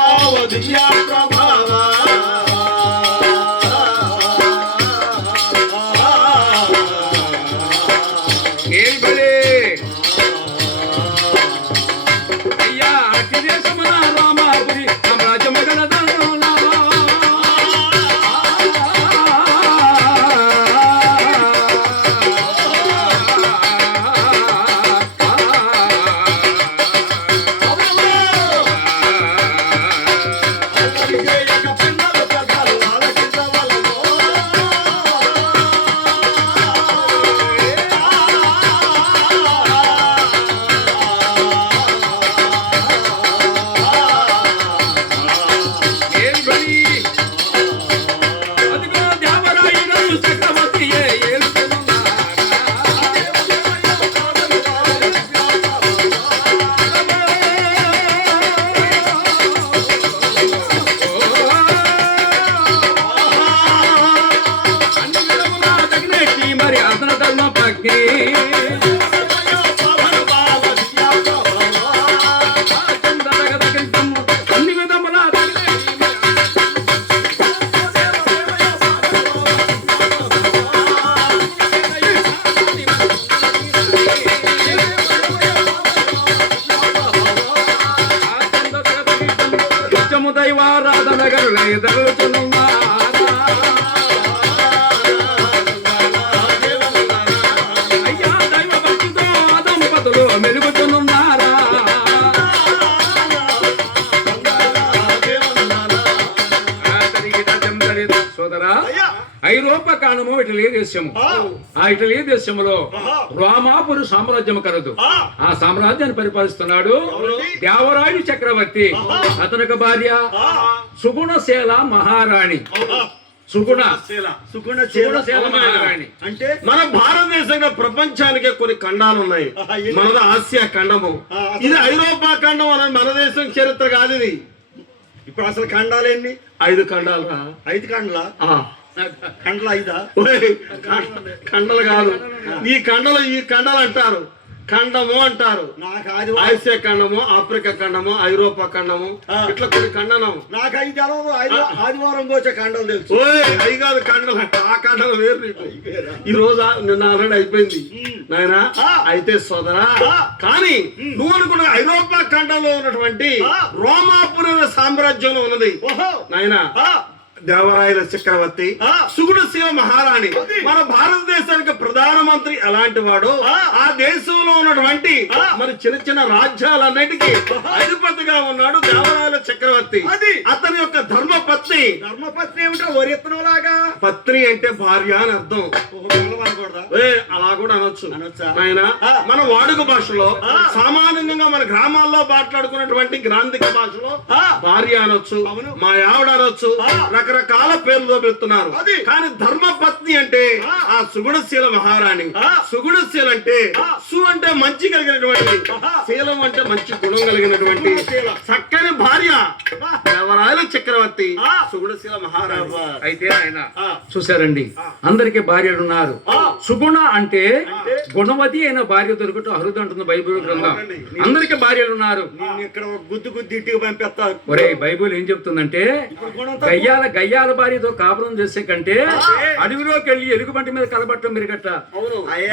ప్రభావ దివ్య ప్రభావ ఐరోపా కాండము ఇటలీ దేశము. ఆ ఇటలీ దేశములో రోమాపురి సామ్రాజ్యం కలదు. ఆ సామ్రాజ్యాన్ని పరిపాలిస్తున్నాడు దేవరాయుడు చక్రవర్తి. అతనికి భార్య సుగుణశీల మహారాణి. అంటే మన భారతదేశంలో ప్రపంచానికే కొన్ని ఖండాలు ఉన్నాయి. మనది ఆసియా ఖండము, ఇది ఐరోపా ఖండం అనేది మన దేశం చరిత్ర కాదు ఇది. ఇప్పుడు అసలు ఖండాలు ఎన్ని? 5 ఖండాలు. 5 ఖండాలా? ఖండలు 5? ఖండలు కాదు, ఈ ఖండాలు అంటారు, ఖండము అంటారు. ఆసియా ఖండము, ఆఫ్రికా ఖండము, ఐరోపా ఖండము, ఇట్లా కొన్ని ఖండనం. నాకు 5 ఆదివారం వచ్చే ఖండాలు తెలుసు. 5 కాదు ఖండలు అంట, ఆ ఖండాలు వేరు. ఈ రోజు నిన్న ఆల్రెడీ అయిపోయింది నాయన. అయితే సోదరా, కానీ నువ్వు అనుకున్న ఐరోపా ఖండంలో ఉన్నటువంటి రోమాపురి సామ్రాజ్యంలో ఉన్నది నాయన దేవరాయల చక్రవర్తి సుగుణశీల మహారాణి. మన భారతదేశానికి ప్రధానమంత్రి ఎలాంటి వాడు, ఆ దేశంలో ఉన్నటువంటి మన చిన్న చిన్న రాజ్యాలన్నిటికీ అధిపతిగా ఉన్నాడు దేవరాయల చక్రవర్తి. అతని యొక్క ధర్మపత్ని ఏమిటో ఒరెత్తనలాగా. పత్ని అంటే భార్య అని అర్థం. అలా కూడా అనొచ్చు ఆయన. మన వాడుక భాషలో సామాన్యంగా మన గ్రామాల్లో మాట్లాడుకున్నటువంటి గ్రాంధిక భాషలో భార్య అనొచ్చు, మా ఆవిడ అనొచ్చు, రకరకాల పేర్లతో పెడుతున్నారు. కానీ ధర్మపత్ని అంటే ఆ సుగుణశీల మహారాణి. సుగుణశీల అంటే సు అంటే మంచి కలిగినటువంటి, శీలం అంటే మంచి గుణం కలిగినటువంటి చక్కని భార్య దేవరాయల చక్రవర్తి సుగుణశీల మహారాణి. అయితే ఆయన చూసారండి, అందరికి భార్యలు ఉన్నారు. సుగుణ అంటే గుణవతి అయిన భార్య దొరకటం అరుదు అంటుంది బైబిల్ గ్రంథం. అందరికి భార్యలు ఉన్నారు. ఇక్కడ గుద్దు గుద్దు ఇంటికి పంపిస్తారు. ఒరే, బైబిల్ ఏం చెప్తుందంటే గయ్యాల భార్యతో కాపురం చేసే కంటే అడవిలోకి వెళ్ళి ఎలుగుబంటి మీద కలబట్టం మెరుగట్ట.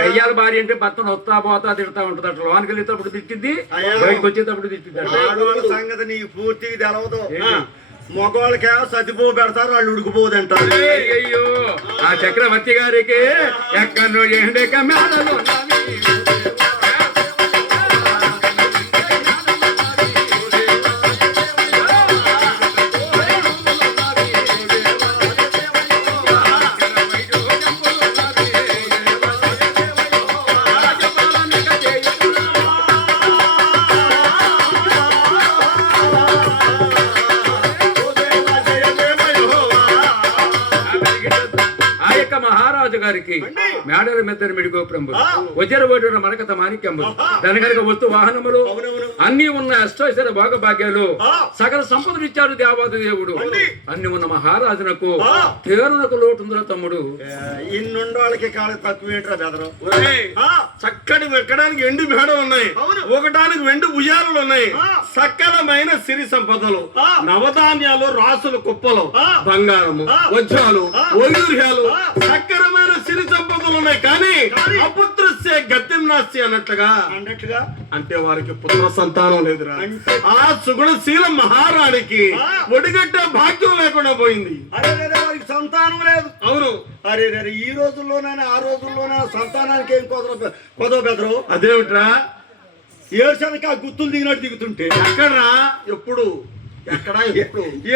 గయ్యాల భార్య అంటే భర్తను వస్తా పోతా తిడతా ఉంటది. అట్లా లోనికి వెళ్ళేటప్పుడు తిట్టిద్ది, బయటకు వచ్చేటప్పుడు తిట్టిద్ది. సంగతి నీకు పూర్తిగా తెలవదు. మగవాళ్ళకేమో సతిపో పెడతారు, వాళ్ళు ఉడికిపోదంటారు. అయ్యో, ఆ చక్రవర్తి గారికి ఎక్కడో ఎండక మేడలో గారికి మేడల మెత్తని మిడిగోపురంబులు వజ్ర ఓటున మరకత మాణిక్యంబులు ధనగలిగ వస్తు వాహనములు అన్ని ఉన్న అష్టైశ్వర్య భోగభాగ్యాలు సకల సంపదలు ఇచ్చాడు దేవాది దేవుడు. అన్ని ఉన్న మహారాజునకు తేరునకు లోటుందిరా తమ్ముడు. ఇన్నుండి వాళ్ళకి కాళ్ళకి తక్కువ ఏంట్రా బెదరు. చక్కటి ఎక్కడానికి ఎండు మేడం ఉన్నాయి, ఒకటానికి వెండి ఉయ్యాలలు ఉన్నాయి, సకలమైన సిరి సంపదలు, నవధాన్యాలు, రాసులు, కుప్పలు, బంగారము, వజ్రాలు, వైడూర్యాలు, సకరమైన సిరి సంపదలు ఉన్నాయి. కానీ అపుత్రస్య గతిమ్నాస్య అన్నట్లుగా అంటే వారికి పుత్ర సంతానం లేదురా. ఆ సుగుణశీల మహారాణికి ఒడిగట్టే భాగ్యం లేకుండా పోయింది. వారికి సంతానం లేదు. అవును. అరే ఈ రోజుల్లోనైనా ఆ రోజుల్లోనే సంతానానికి ఏం కొదవ బెదరు. అదేమిట్రా, ఏడ్చడానికి ఆ గుత్తులు దిగినట్టు దిగుతుంటే ఎక్కడరా ఎప్పుడు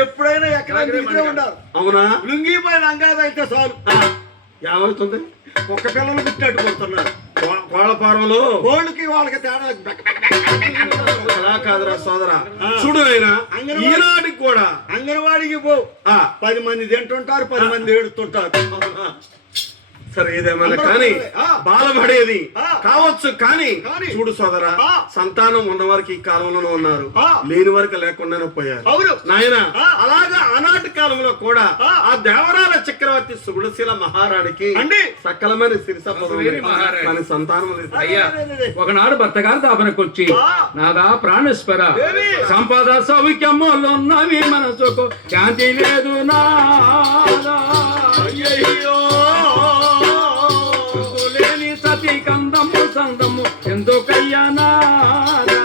ఎప్పుడైనా ఎక్కడ దిగుతూనే ఉండాలి. అవునా? లుంగిపోయిన అంగాదైతే చాలు ఏమవుతుంది? ఒక్క పిల్లలు పుట్టినట్టు కొడుతున్నారు. కోళ్ళ పార్వలు కోళ్ళకి వాళ్ళకి తేడా అలా కాదురా సోదరా. చూడు అయినా ఈనాటికి కూడా అంగన్వాడికి పో, 10 మంది తింటుంటారు, 10 మంది ఏడుతుంటారు. సరే ఏదేమైనా కానీ బాలపడేది కావచ్చు. కానీ చూడు సోదరా, సంతానం ఉన్నవారికి ఈ కాలంలోనే ఉన్నారు, లేని వారికి లేకుండానే పోయారు. నాయన అలాగా ఆనాటి కాలంలో కూడా ఆ దేవరాల చక్రవర్తి సుగుణశీల మహారాణికి సకలమైన సిరి సంపదలు కానీ సంతానం లేదు. అయ్యా, ఒకనాడు భర్త గారు దాపనకు వచ్చి, నాదా ప్రాణేశ్వర, సంపద సౌఖ్యములున్నవి మనసుకు శాంతి లేదు నాదా, సతి కందము సందము ఎందుకయ్యా నాదా,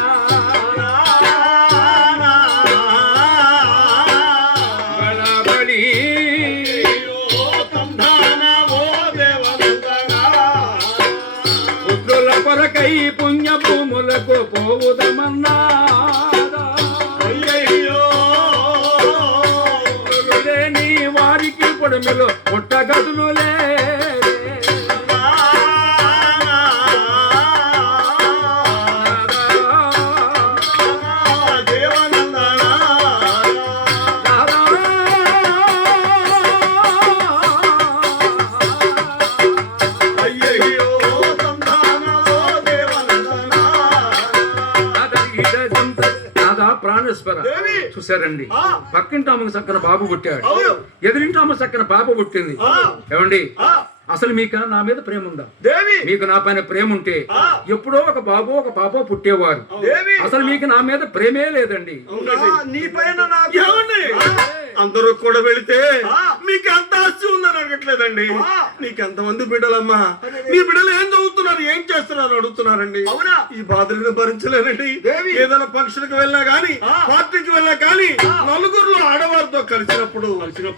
బలబలి పుత్రుల కొరకై పుణ్య భూములకు పోవుదమన్నాదా, లేని వారికి పొడుములు పుట్టగదులు లే చూసారండి. పక్కింటి ఆమెకు చక్కన బాబు పుట్టాడు, ఎదురింటి ఆమె చక్కన పాప పుట్టింది. ఏమండి, అసలు మీకు నా మీద ప్రేమ ఉందా? మీకు నా పైన ప్రేమ ఉంటే ఎప్పుడో ఒక బాబు ఒక పాప పుట్టేవారు. అసలు మీకు నా మీద ప్రేమే లేదండి. అందరూ కూడా వెళితే మీకు ఎంత ఆస్తి ఉందని అడగట్లేదండి. నీకు ఎంతమంది బిడ్డలమ్మా, మీ బిడ్డలు ఏం చదువుతున్నారు, ఏం చేస్తున్నారు అడుగుతున్నారండి. ఈ బాధలను భరించలేనండి. ఏదైనా ఫంక్షన్ కి వెళ్ళినా గానీ, పార్టీకి వెళ్ళినా కానీ, నలుగురిలో ఆడవారితో కలిసినప్పుడు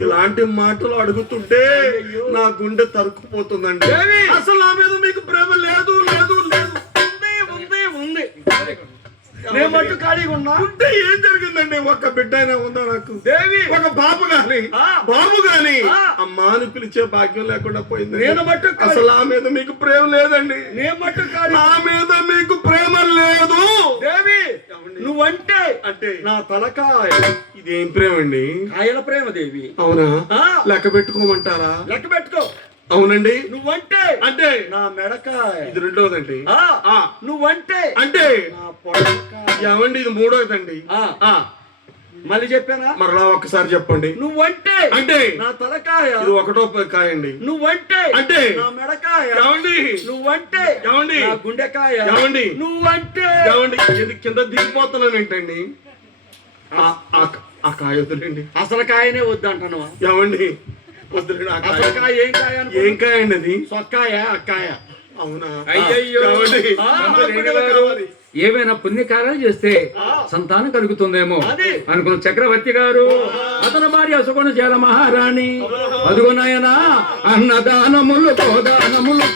ఇలాంటి మాటలు అడుగుతుంటే నా గుండె తరుక్కుపోతుందండి. అసలు నా మీద మీకు ప్రేమ లేదు లేదు లేదు. ఉంది నేను మట్టు ఖాళీగా ఉన్నా ఉంటే ఏం జరిగిందండి? ఒక్క బిడ్డ అయినా ఉందా నాకు? ఒక బాబు గాని బాబు గాని అమ్మా అని పిలిచే భాగ్యం లేకుండా పోయింది. నేను మట్టు అసలు నా మీద మీకు ప్రేమ లేదండి. నేను మట్టు నా మీద మీకు ప్రేమ లేదు. దేవి నువ్వంటే అంటే నా తలకాయ. ఇదేం ప్రేమ అండి? కాయల ప్రేమ దేవి. అవునా? లెక్క పెట్టుకోమంటారా? లెక్క పెట్టుకో. అవునండి. నువ్వంటే అంటే నా మెడకాయ. ఇది రెండోదండి. నువ్వంటే అంటే నా పొడకాయ. ఏమండి ఇది మూడోదండి. మళ్ళీ చెప్పానా? మరలా ఒక్కసారి చెప్పండి. నువ్వంటే అంటే నా తలకాయ. ఇది ఒకటో కాయండి. నువ్వంటే అంటే నా మెడకాయ. ఏమండి? నువ్వంటే ఏమండి? నా గుండెకాయ. ఏమండి? నువ్వంటే ఏమండి? ఇది కింద దిగిపోతున్నాను ఏంటండి? ఆ కాయ వద్దులేండి. అసలు కాయనే వద్దంటాను. ఏమండి? వద్దులేండి. అసలు కాయ ఏం కాయ? ఏం కాయ అండి అది? సొక్కాయ, అక్కాయ. అవునా? అయ్యయ్యో, ఏమైనా పుణ్యకార్యాలు చేస్తే సంతానం కలుగుతుందేమో అనుకున్న చక్రవర్తి గారు అతని భార్య సుగుణశీల మహారాణి అదుగునాయన అన్నదానములు గోదానములు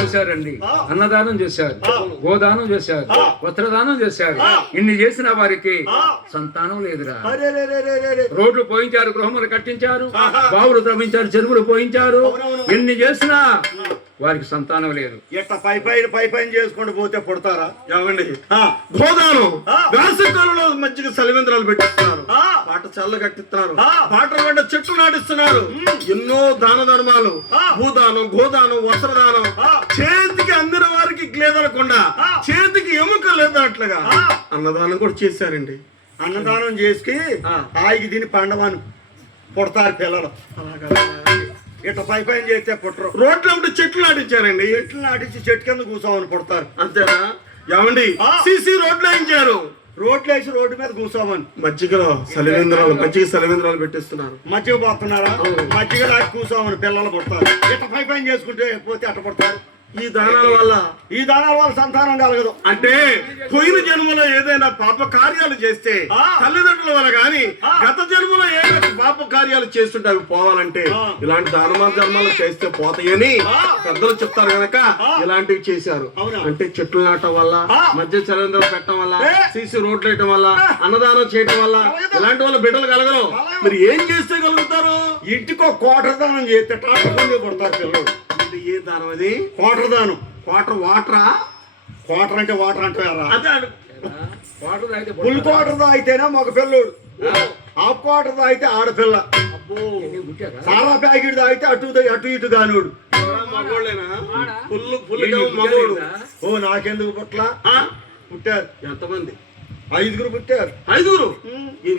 చేశారండి, అన్నదానం చేశారు, గోదానం చేశారు, వస్త్రదానం చేశారు. ఇన్ని చేసిన వారికి సంతానం లేదురా. రోడ్లు పోయించారు, గృహములు కట్టించారు, బావులు త్రవ్వించారు, చెరువులు పోయించారు. ఎన్ని చేసినా వారికి సంతానం లేదు. ఎట్లా పై పైన చేసుకుంటూ పోతే పుడతారా? ఏమండి గోదానం వేసవికాలంలో మధ్యకి సలివేంద్రాలు పెట్టిస్తున్నారు, పాఠశాలలు కట్టిస్తున్నారు, పాటలు పడ్డ చెట్లు నాటిస్తున్నారు. ఎన్నో దాన ధర్మాలు, భూదానం, గోదానం, వస్త్రదానం, చేతికి అందిన వారికి లేదనకుండా చేతికి ఎముక లేదట్లుగా అన్నదానం కూడా చేశారండి. అన్నదానం చేసి ఆయికి దీని పండవాను పుడతారు పిల్లలు. ఇట్లా పై పైన చేస్తే పుట్టరు. రోడ్లు ఉంటే చెట్లు నాటించారండి, చెట్లు నాటించి చెట్టు కింద కూర్చోమని పుడతారు. అంతేనా? ఏమండి సిసి రోడ్లు వేయించారు, రోడ్లు వేసి రోడ్డు మీద కూర్చోమని మజ్జిగలో మజ్జిగ సలివేంద్రాలు పెట్టిస్తున్నారు. మజ్జిగ పోతున్నారా? మజ్జిగ లాంటి కూర్చోమని పిల్లలు పుడతారు. ఇట్లా పై పైన చేసుకుంటే పోతే అట్ట పుడతారు. ఈ దానాల వల్ల సంతానం కలగదు. అంటే పోయిన జన్మలో ఏదైనా పాప కార్యాలు చేస్తే తల్లిదండ్రుల వల్ల గాని గత జన్మలో ఏదైనా పాప కార్యాలు చేస్తుంటే అవి పోవాలంటే ఇలాంటి ధర్మాలు చేస్తే పోతాయని పెద్దలు చెప్తారు గనక ఇలాంటివి చేశారు. అంటే చెట్లు నాటం వల్ల, మధ్య చలంద్రం పెట్టడం వల్ల, సీసీ రోడ్లు వేయటం వల్ల, అన్నదానం చేయటం వల్ల ఇలాంటి వాళ్ళ బిడ్డలు కలగరు. మీరు ఏం చేస్తే కలుగుతారు? ఇంటికో కోటర్ దానం చేస్తే టాటర్ పడతారు పిల్లలు. ఏ దానం అది? కోటర్ దానం. వాటరా? కోటర్ అంటే వాటర్ అంటారా? వాటర్ ఫుల్ కోటర్ తాగితేనే మగ పిల్లోడు, హాఫ్ కోటర్ తాగితే ఆడపిల్ల, సారా ప్యాకెట్ తాగితే అటు ఇటు కానోడు. ఓ నాకెందుకు పుట్ల పుట్టారు? ఎంతమంది? 5 పుట్టారు. 5?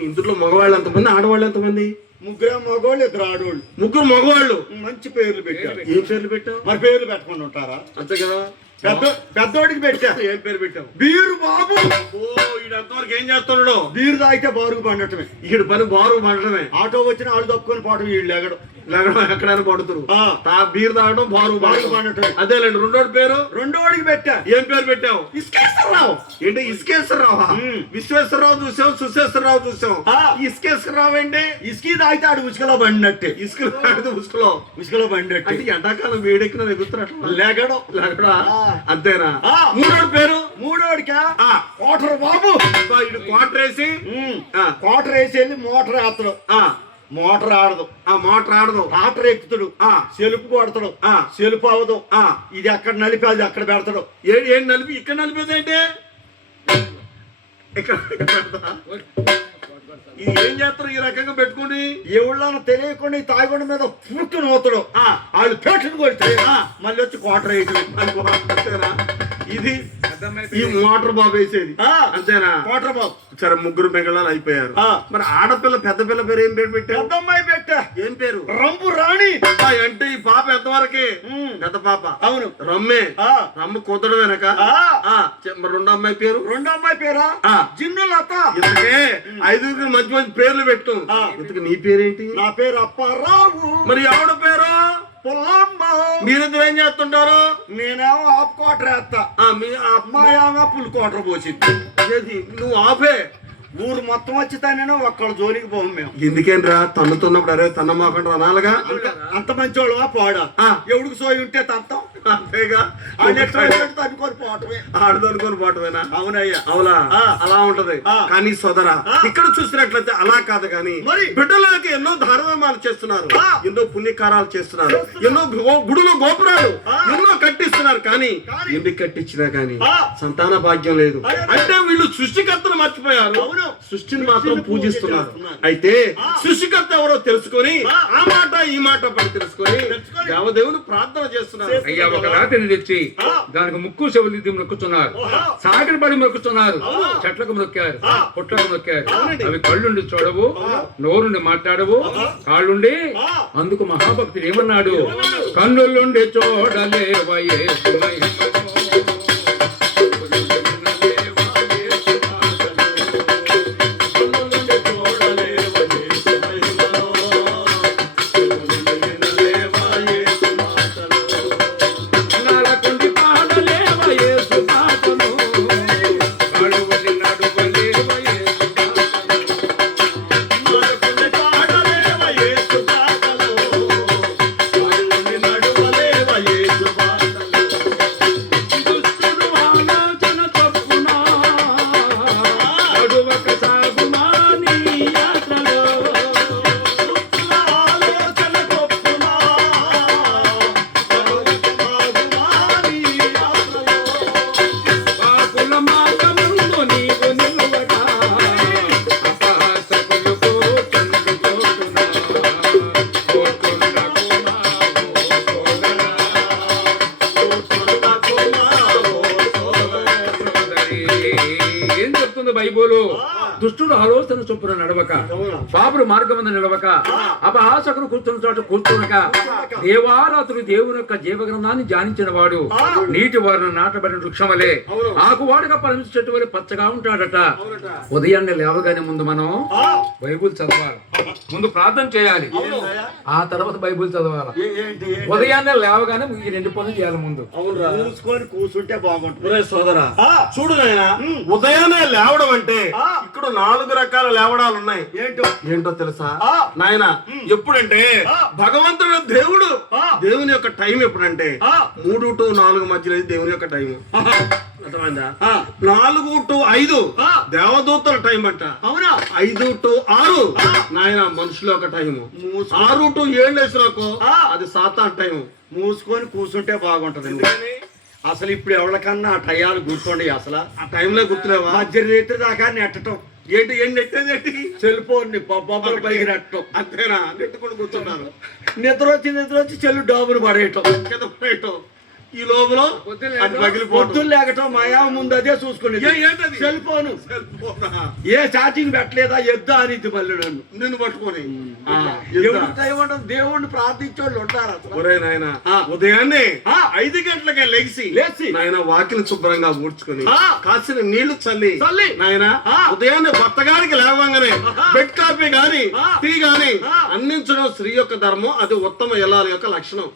ఇందులో మగవాళ్ళు ఎంతమంది, ఆడవాళ్ళు ఎంతమంది? 3 మగవాళ్ళు, 2 ఆడవాళ్ళు. 3 మగవాళ్ళు. మంచి పేర్లు పెట్టారు. ఏం పేర్లు పెట్టావు? మరి పేర్లు పెట్టకుండా ఉంటారా? అంతే కదా. పెద్దోడికి పెట్టా. ఏం పేరు పెట్టావు? బీరు బాబు. ఈడు అంతవరకు ఏం చేస్తున్నాడు? బీరు తాగితే బారుకు పండటమే. ఈడు పని బారుకు పండటమే. ఆటో వచ్చిన వాళ్ళు తప్పుకొని పోవటం, వీళ్ళు లేగడం ఎక్కడైనా పడుతురు. బీరు తాగడం, బారుకు పండటమే. అదేలేండి. రెండోడికి పెట్టా. ఏం పేరు పెట్టావు? ఇస్కేశ్వరరావు. ఏంటి ఇస్కేశ్వరరావు? విశ్వేశ్వరరావు చూసాం, సుశేశ్వరరావు చూసాం. ఇస్కేశ్వరరావు ఏంటి? ఇసుక తాగితే ఆడు ఉసుకలో పండినట్టే. ఉసుకలో పండినట్టు. అంటే ఎండాకాలం వేడెక్కిన ఎగుతున్నట్లు లేగడం. అంతేనా? మూడోడి పేరు? మూడోడికా కోటర్ బాబు. ఇటు కోటర్ వేసి వెళ్ళి మోటార్ వేస్తాడు. మోటార్ ఆడదు. మోటార్ ఎక్కుతాడు. సెలుపు కొడతాడు. సెలుపు అవదు. ఇది అక్కడ నలిపి అది అక్కడ పెడతాడు. ఏం నలిపి? ఇక్కడ నలిపేది అంటే ఇది ఏం చేస్తారు? ఈ రకంగా పెట్టుకుని ఎవళ్ళని తెలియకుండా తాగుండ మీద పుట్టును పోతాడు. వాళ్ళు పేటను కొడితే మళ్ళీ వచ్చి కోటర్ వేసేది. ఇది ఈ మోటార్ బాబు వేసేది. అంతేనా? మోటార్ బాబు. సరే, 3 పిల్లలు అయిపోయారు. మరి ఆడపిల్ల పెద్ద పిల్ల పేరు ఏం పేరు పెట్టా? పెద్దమ్మాయి పెట్టా. ఏం పేరు? రంపు రాణి. అంటే ఈ పాప ఎంతవరకే? పెద్ద పాప. అవును, రమ్మే. రమ్మ కూతురు వెనక. మరి రెండో అమ్మాయి పేరా? జిన్ను లత. ఇంతకే 5 మంచి పేర్లు పెట్టు. ఇంతకు నీ పేరేంటి? నా పేరు అప్పారావు. మరి ఆవిడ పేరు పుల్లమ్మ. మీరిద్దరు ఏం చేస్తుంటారు? నేనేమో హాఫ్ క్వార్టర్ వేస్తా. మీ అమ్మాయి ఏమో ఫుల్ క్వార్టర్ పోసింది. నువ్వు ఆఫే. ఊరు మొత్తం వచ్చితే నేను ఒక్కడ జోలికి పోము మేము. ఎందుకేంట్రా? తన్నుతున్నప్పుడు అరే తన్నమాకుండా అనాలిగా. అంత మంచోళ్ళు పాడా. ఎవడికి సోయి ఉంటే తంతం. అంతేగా. తనుకొని పోవటమే. ఆడదనుకొని పోవటమేనా? అవునయ్యా. అవునా? అలా ఉంటది. కానీ సోదరా, ఇక్కడ చూసినట్లయితే అలా కాదు. కానీ బిడ్డలకి ఎన్నో ధారధర్మాలు చేస్తున్నారు, ఎన్నో పుణ్యకారాలు చేస్తున్నారు, ఎన్నో గుడులు గోపురాలు ఎన్నో కట్టిస్తున్నారు. కానీ ఎందుకు కట్టించినా కానీ సంతాన భాగ్యం లేదు. అంటే వీళ్ళు సృష్టికర్తను మర్చిపోయారు, సృష్టిని మాత్రం పూజిస్తున్నారు. అయితే సృష్టికర్త ఎవరో తెలుసుకొని ఆ మాట ఈ మాట పడి తెలుసుకొని దేవదేవుని ప్రార్థన చేస్తున్నారు. అయ్యా, ఒక రాత్రిని తెచ్చి దానికి ముక్కు చెవులు మొక్కుతున్నారు, సాగర పడి మొక్కుతున్నారు, చెట్లకు మొక్కారు, పుట్లకు మొక్కారు. అవి కళ్ళుండి చూడవు, నోరుండి మాట్లాడవు, కాళ్ళుండి. అందుకు మహాభక్తుడు ఏమన్నాడు? కన్నులుండి చూడలేవయే చెప్తుంది బైబుల్. దుష్టుడు ఆలోచన చొప్పున నడవక, పాపుడు మార్గం నిలవక, అపహాసకులు కూర్చున్న చోట కూర్చునక, దేవారాత్రులు దేవుని యొక్క జీవగ్రంథాన్ని ధ్యానించిన వాడు నీటి వారిని నాటబడిన వృక్షమలే ఆకువాడుగా పరమించే చెట్టు వలె పచ్చగా ఉంటాడట. ఉదయాన్నే లేవగానే ముందు మనం బైబుల్ చదవాలి, ముందు ప్రార్థన చేయాలి, ఆ తర్వాత బైబుల్ చదవాలి. ఉదయాన్నే లేవగానే ఈ 2 పనులు చేయాలి. ముందు కూసుకొని కూర్చుంటే బాగుంటుంది. సోదరా చూడు నాయన, ఉదయాన్నే లేవడం అంటే ఇక్కడ 4 రకాల లేవడాలు ఉన్నాయి. ఏంటో తెలుసా నాయన? ఎప్పుడంటే భగవంతుడు దేవుడు దేవుని యొక్క టైం ఎప్పుడంటే 3 to 4 మధ్యలో దేవుని యొక్క టైం. అర్థమైందా? 4 to 5 దేవదూతల టైం అంట. అవునా? 5 to 6 నాయన మనుషుల యొక్క టైం. 6 to 7 వేసినాకో అది సాతాన్ టైం. మూసుకొని కూర్చుంటే బాగుంటది. అసలు ఇప్పుడు ఎవరికన్నా ఆ టయాలు గుర్తుండే? అసలు ఆ టైంలో గుర్తులేవా? మధ్యరాత్రి దాకా నెట్టడం. ఏంటి ఏం నెట్టేది? సెల్ ఫోన్ ని బొబ్బలు పైకి నెట్టడం. అంతేనా? నెట్టుకొని కూర్చున్నారు. నిద్ర వచ్చి చెల్లు డాబులు పడేయటం, కింద పడేయటం. ఈ లోపల పొద్దులు లేకటం మాయా ముందు అదే చూసుకునేది. Cell phone. ఏ ఛార్జింగ్ పెట్టలేదా ఎద్దా అని మళ్ళీ నిన్ను పట్టుకొని దేవుణ్ణి ప్రార్థించోళ్ళు ఉంటారు. ఒరే నాయన, ఉదయాన్నే 5 గంటలకే లేచి నాయన వాకిలి శుభ్రంగా ఊడ్చుకుని కాసిన నీళ్లు చల్లి నాయన ఉదయాన్నే భర్తగారికి లేవగానే బెడ్ కాఫీ గాని టీ గాని అందించడం స్త్రీ యొక్క ధర్మం. అది ఉత్తమ ఇల్లాల యొక్క లక్షణం.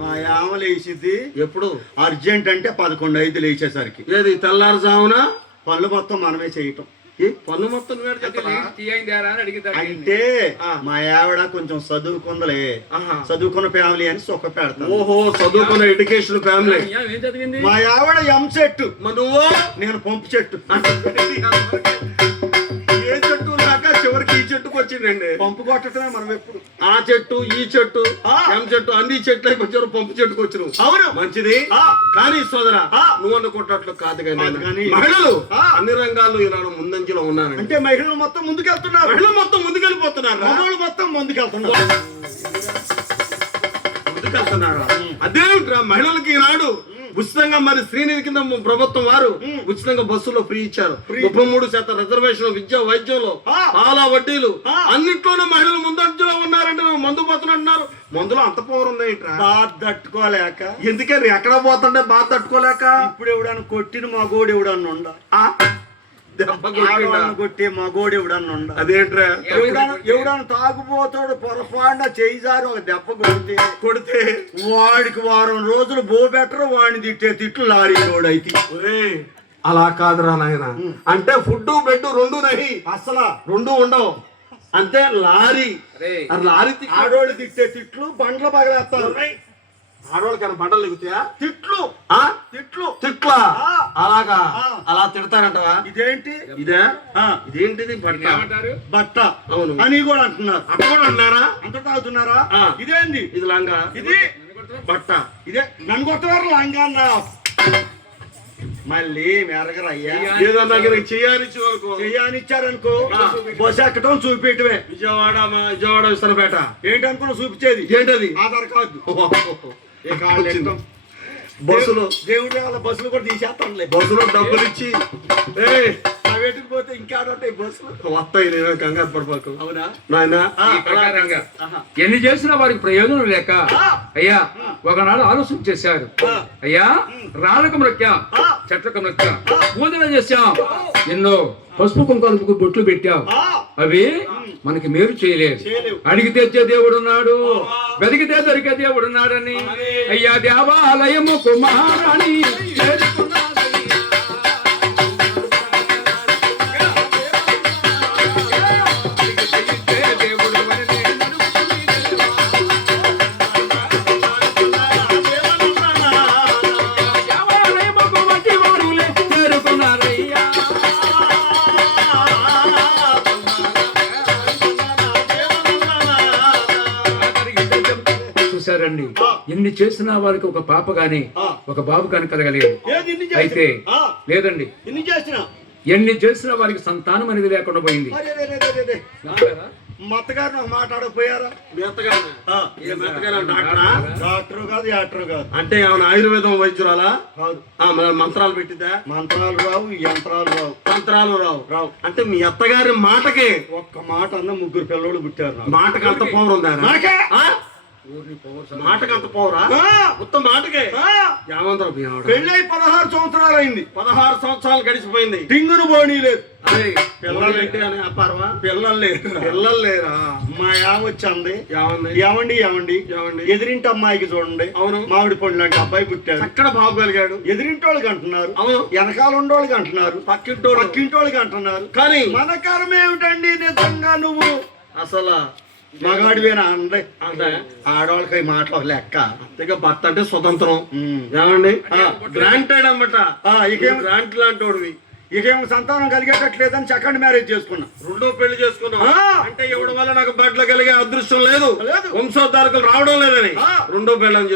మా యామ లేచిద్ది ఎప్పుడు అర్జెంట్ అంటే 11:05 లేచేసరికి. ఏది తెల్లారుజామున పనులు మొత్తం మనమే చేయటం. పన్ను మొత్తం అంటే మా ఆవిడ కొంచెం చదువుకుందలే, చదువుకున్న ఫ్యామిలీ అని సుఖ పెడతాను. ఓహో, చదువుకున్న ఎడ్యుకేషన్ ఫ్యామిలీ. మా ఆవిడ ఎం చెట్టు, నువ్వు నేను పంపు చెట్టు. ఏ చెట్టు దాకా చివరికి ఈ చెట్టుకు వచ్చిందండి. పంపు కొట్టడమే మనం ఎప్పుడు. ఆ చెట్టు ఈ చెట్టు ఎం చెట్టు అన్ని చెట్లు వచ్చారు, పంపు చెట్టుకు వచ్చారు. అవును, మంచిది. కానీ సోదరా నువ్వు అనుకుంటట్లు కాదు కానీ మహిళలు అన్ని రంగాల్లో ఇలా ముందంజలో ఉన్నారు. అంటే మహిళలు మొత్తం ముందుకెళ్తున్నారు. మహిళలు మొత్తం ముందుకెళ్ళిపోతున్నారు. మహిళలు మొత్తం ముందుకెళ్తున్నారు. అదేమిట్రా మహిళలకి ఈనాడు ఉచితంగా మరి శ్రీనిధి కింద ప్రభుత్వం వారు ఉచితంగా బస్సులో ఫ్రీ ఇచ్చారు. 33% రిజర్వేషన్, విద్య, వైద్యంలో, పాల వడ్డీలు అన్నింటిలోనూ మహిళలు ముందంజలో ఉన్నారంటే మందు పోతున్నారు. మందులో అంత పవర్ ఉంది. బాధ తట్టుకోలేక. ఎందుకని ఎక్కడ పోతుంటే బాధ తట్టుకోలేక. ఇప్పుడు ఎవడన్నా కొట్టిన మగోడు ఎవడన్నా ఉండ, కొట్టే మగోడు ఎవడన్నా ఉండ. అదేంట్రా? ఎవడన్నా తాగుపోతాడు పొరపాటున చేయిజారు ఒక దెబ్బ కొడితే వాడికి వారం రోజులు బో బెటర్, వాడిని తిట్టే తిట్లు లారీ రోడ్ అయితే. అలా కాదురా నాయన. అంటే ఫుడ్ బెడ్ 2 నహి, అసలు 2 ఉండవు. అంతే లారీ. లారీ ఆడోళ్ళు తిట్టే తిట్లు బండ్ల పగలేస్తారు. ఆడవాళ్ళకైనా బండలు ఎగుతాయా? తిట్లు తిట్లు తిట్లా అలాగా? అలా తిడతారంటవా? ఇదేంటి ఇదేంటిది? బట్ట అవును అని కూడా అంటున్నారు. అట్లా కూడా అన్నారా? అంత తాగుతున్నారా? ఇదేంది? ఇది లంగా, ఇది బట్ట. ఇదే నన్ను కొట్టవారు లంగా అన్నా. మళ్ళీ మెరగరయ్యా ఏదన్నా చెయ్యానిచ్చారనుకో బస్ ఎక్కడం చూపించటమే. విజయవాడ విస్తరపేట ఏంటనుకున్నా చూపించేది. ఏంటది? ఆధార్ కార్డు. బస్సులు దేవుడి వాళ్ళ బస్సులు కూడా తీసేస్తానులే. బస్సులో డబ్బులు ఇచ్చి ప్రైవేట్కి పోతే ఇంకా ఉంటాయి బస్సులు వస్తాయి. నేను కంగారు పడిపోకు. అవునా నాయన? ఎన్ని చేసినా వారికి ప్రయోజనం లేక అయ్యా ఒకనాడు ఆలోచన చేశారు. అయ్యా రాళ్ళకు మొక్కాం, చెట్లకు మొక్కాం, పూజలు చేశాం, ఎన్నో పసుపు కుంకాలకు బొట్లు పెట్టాం. అవి మనకి మేలు చేయలేదు. అడిగితే తెచ్చే దేవుడు ఉన్నాడు, వెతికితే దొరికే దేవుడు ఉన్నాడని అయ్యా దేవాలయము కుమారాణి చూసారండి. ఎన్ని చేసినా వారికి ఒక పాప గాని ఒక బాబు కాని కలగలేదు. అయితే లేదండి, ఎన్ని చేసినా వారికి సంతానం అనేది లేకుండా పోయింది. మా అత్తగారిని ఒక మాట్లాడకపోయారా? మీ అత్తగారు ఏ మీ అత్తగారు డాక్టరా? డాక్టర్ కాదు, యాక్టర్ కాదు. అంటే ఏమైనా ఆయుర్వేదం వైద్యురాలా? కాదు. మరి మంత్రాలు పెట్టిద్దా? మంత్రాలు రావు, యంత్రాలు రావు. మంత్రాలు రావు. రావు. అంటే మీ అత్తగారి మాటకి ఒక్క మాట అన్న 3 పిల్లలు పుట్టారు నాకు. మాటకి అంత పవర్ ఉందా? నాకే? మాటకి అంత పవరా? మొత్తం మాటకే ఏమంటారు? పెళ్ళై 16 సంవత్సరాలు అయింది. 16 సంవత్సరాలు గడిచిపోయింది. టింగును బోనీ లేదు. అరే పిల్లలు ఏంటి అని అప్పారవా? పిల్లలు లేరు. పిల్లలు లేరా? మా యావ వచ్చింది. ఏమంది? ఏమండి ఏమండి ఏమండి? ఎదిరింటి అమ్మాయికి చూడండి, అవును, మామిడి పండు లాంటి అబ్బాయి పుట్టాడు. ఎక్కడ బాబు కలిగాడు? ఎదిరింటి వాళ్ళకి అంటున్నారు, అవును, వెనకాల ఉండోళ్ళకి అంటున్నారు, పక్కింటోళ్ళకి వాళ్ళకి అంటున్నారు. కానీ మన కర్మ ఏమిటండి? నిజంగా నువ్వు అసలు మగాడివేనా అండి? అంటే ఆడవాళ్ళకి ఈ మాటలు ఒక లెక్క. అంతేగా భర్త అంటే స్వతంత్రం. ఏమండి? గ్రాంటెడ్ అనమాట. ఇకేం గ్రాంట్ లాంటి వాడివి. ఇకేమో సంతానం కలిగేటట్లేదని సెకండ్ మ్యారేజ్ చేసుకున్నా. 2వ పెళ్లి చేసుకున్నావు. అంటే ఇవ్వడం వల్ల నాకు బట్టలు కలిగే అదృష్టం లేదు, వంశోద్ధారకులు రావడం లేదని 2వ పెళ్ళని